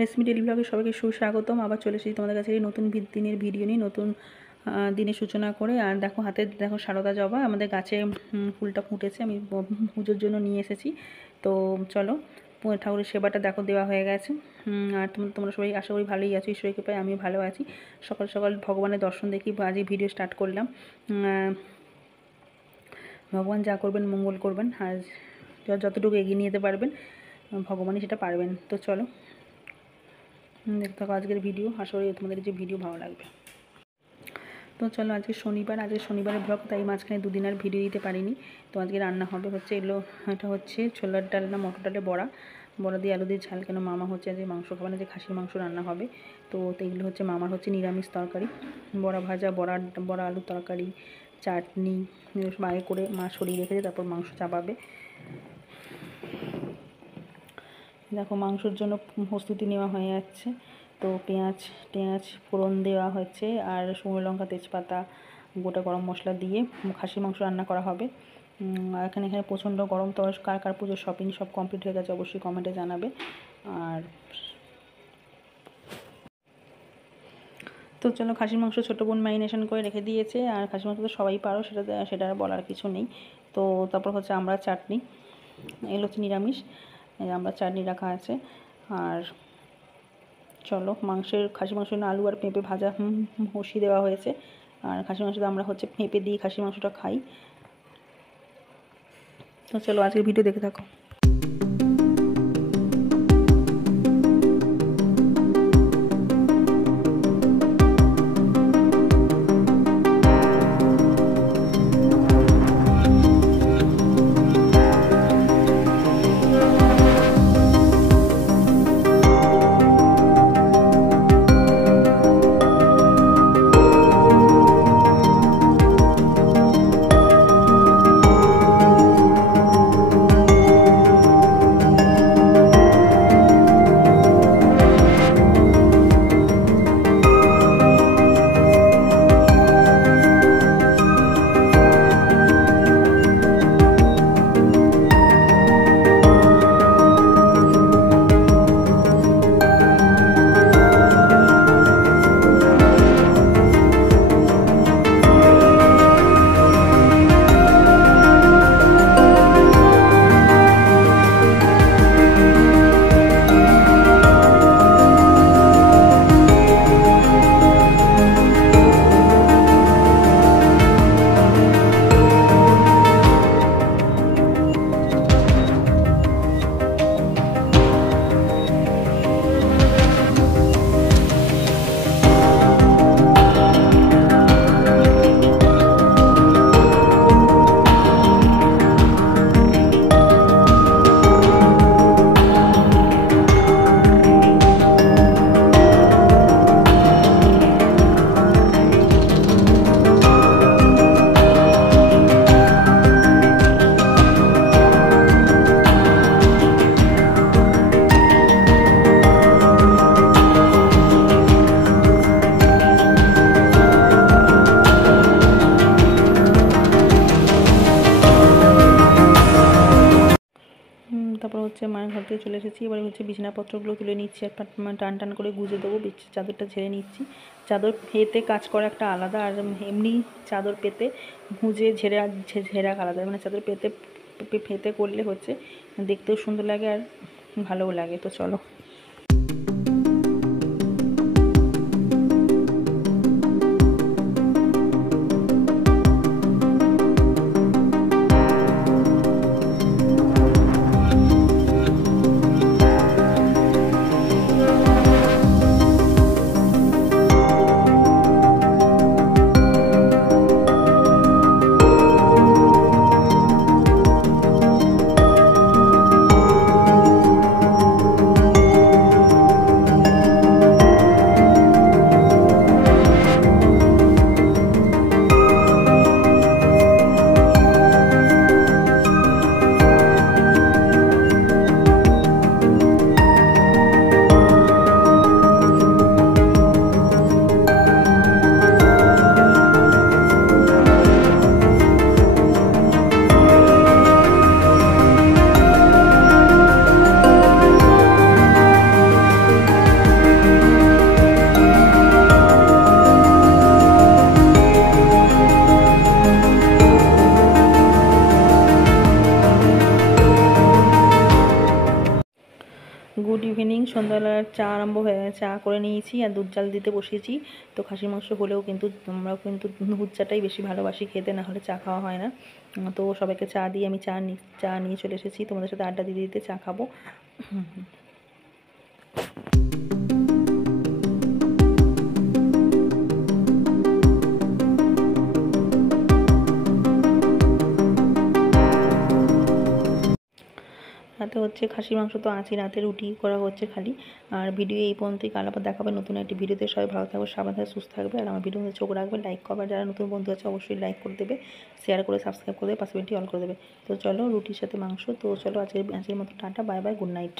Recipe daily ব্লগে সবাইকে সুস্বাগতম। আবার চলে এসেছি তোমাদের কাছে নতুন দিনের ভিডিও নিয়ে, নতুন দিনের সূচনা করে। আর দেখো হাতে দেখো সারদা জবা আমাদের গাছে ফুলটা ফুটেছে, আমি পুজোর জন্য নিয়ে এসেছি। তো চলো ঠাকুরের সেবাটা দেখো দেওয়া হয়ে গেছে। আর তোমরা সবাই আশা করি ভালোই আছো, ঈশ্বরের কৃপায় আমিও ভালো আছি। সকাল সকাল ভগবানের দর্শন দেখি আজকে ভিডিও স্টার্ট করলাম। ভগবান যা করবেন মঙ্গল করবেন, আর যতটুকু এগিয়ে নিয়ে যেতে পারবেন ভগবানই সেটা পারবেন। তো চলো দেখতে থাকো আজকের ভিডিও, আশা করি তোমাদের যে ভিডিও ভালো লাগবে। তো চলো আজকে শনিবারের ব্লগ, তাই মাঝখানে দুদিন আর ভিডিও দিতে পারিনি। তো আজকে রান্না হবে হচ্ছে এটা হচ্ছে ছোলার ডাল না মটর ডালে বড়া দিয়ে আলু দিয়ে ঝাল, কেন মামা হচ্ছে আজকে মাংস খাবে না, যে খাসির মাংস রান্না হবে। তো এগুলো হচ্ছে মামার হচ্ছে নিরামিষ তরকারি, বড়া ভাজা, বড়া আলুর তরকারি, চাটনি আগে করে মা সরিয়ে রেখেছে, তারপর মাংস চাপাবে। দেখো মাংসর জন্য প্রস্তুতি নেওয়া হয়ে যাচ্ছে। তো পেঁয়াজ ফোড়ন দেওয়া হচ্ছে, আর শুকনো লঙ্কা, তেজপাতা, গোটা গরম মশলা দিয়ে খাসির মাংস রান্না করা হবে। এখানে প্রচণ্ড গরম। তো কার পুজোর শপিং সব কমপ্লিট হয়ে গেছে অবশ্যই কমেন্টে জানাবে। আর তো চলো খাসির মাংস ছোটো বোন ম্যারিনেশন করে রেখে দিয়েছে, আর খাসির মাংস তো সবাই পারো, সেটা আর বলার কিছু নেই। তো তারপর হচ্ছে আমরা চাটনি, এগুলো হচ্ছে নিরামিষ, আমরা চাটনি রাখা আছে। আর চলো খাসি মাংস আলু আর পেঁপে ভাজা কষিয়ে দেওয়া হয়েছে। আর খাসি মাংসটা আমরা হচ্ছে পেঁপে দিয়ে খাসি মাংসটা খাই। তো চলো আজকের ভিডিও দেখে থাকো। তারপর হচ্ছে মায়ের ঘর থেকে চলে এসেছি। এবারে হচ্ছে বিছানাপত্রগুলো তুলে নিচ্ছি, একটা টান করে গুজে দেবো। চাদরটা ঝেড়ে নিচ্ছি। চাদর পেতে কাজ করে একটা আলাদা, আর এমনি চাদর পেতে গুজে ঝেড়া আলাদা। মানে চাদর পেতে করলে হচ্ছে দেখতেও সুন্দর লাগে আর ভালোও লাগে। তো চলো গুড ইভিনিং। সন্ধ্যাবেলার চা আরম্ভ হয়ে চা করে নিয়েছি আর দুধ জাল দিতে বসিয়েছি। তো খাসির মাংস হলেও কিন্তু আমরাও কিন্তু দুধ চাটাই বেশি ভালোবাসি খেতে, না হলে চা খাওয়া হয় না। তো সবাইকে চা দিয়ে আমি চা নিয়ে চলে এসেছি তোমাদের সাথে আড্ডা দিতে দিতে চা খাবো। রাতে হচ্ছে খাসির মাংস তো আছি, রাতে রুটি করা হচ্ছে খালি। আর ভিডিও এই পর্যন্তই, কাল আবার দেখাবে নতুন একটি ভিডিওতে। সবাই ভালো থাকবে, সাবধানে সুস্থ থাকবে। আর আমার ভিডিওতে চোখ রাখবে, লাইক করবে, যারা নতুন বন্ধু আছে অবশ্যই লাইক করে দেবে, শেয়ার করে সাবস্ক্রাইব করে দেবে, পাশে বেলটি অল করে দেবে। তো চলো রুটির সাথে মাংস। তো চলো আজকের মতো tata, bye bye, good night.